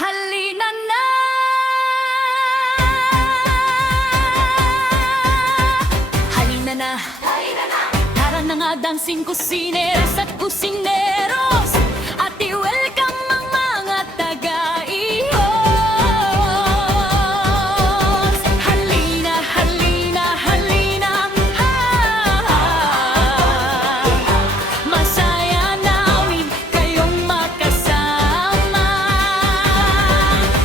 Halina na, halina na, tara na nga dancing kusineras at kusineros, at i-welcome ang mga taga-ihos. Halina, halina, halina, masaya namin kayong makasama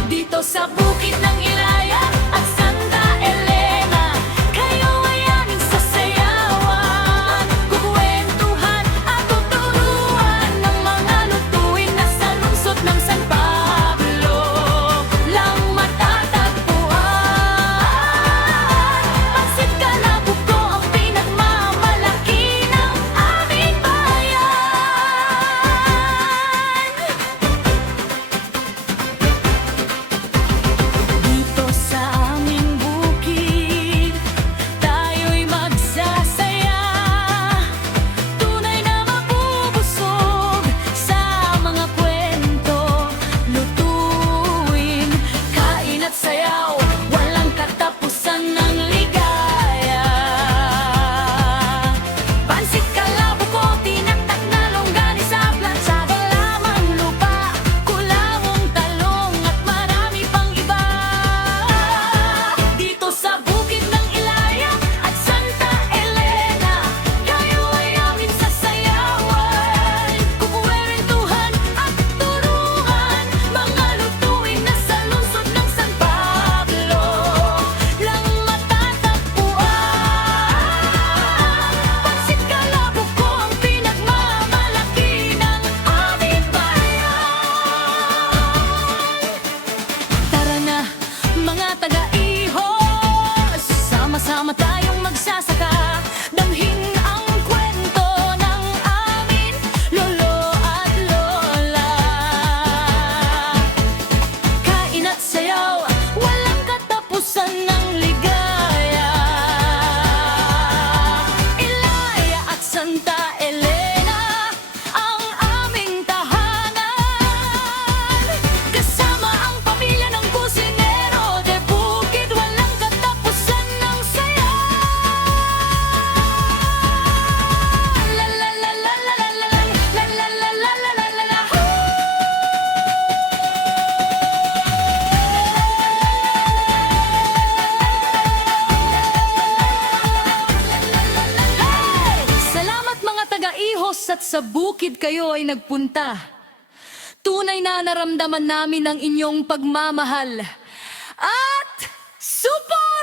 dito sa bukid ng Ilaya at Santa Elena. Kayo ay aming sasayawan, kukwentuhan at tuturuan ng mga lutuin na sa lungsod ng San Pablo lang matatagpuan. Pansit Canabog ko ang pinagmamalaki ng aming bayan. Dito sa aming bukid, tayo'y magsasaya, tunay na mabubusog sa mga kwento, lutuin, kain at sayaw, walang katapusan ng ligaya. Pansit Canabog ko, tinaktak na longganisa, planchado lamang lupa, kulawong talong at marami pang iba. Dito sa bukid ng Ilaya at Santa Elena, kayo ay aming sasayawan, kukwentuhan at turuan, mga lutuin na sa lungsod ng San Pablo lang matatagpuan. Pansit Canabog ko ang pinagmamalaki ng aming bayan. Tara na, mga taga-ihos, sama-sama tayong magsasaka, damhin ang kwento ng amin lolo at lola. Kain at sayaw, walang katapusan ng ligaya. Ilaya at Santa Elena ang aming tahanan, kasama ang pamilya ng kusinero, de bukid walang katapusan ng saya. La la la la la la la la la la la la la la la. Hey! Salamat mga taga-ihos at sa bukid kayo ay nagpunta. Tunay na naramdaman namin ang inyong pagmamahal at support!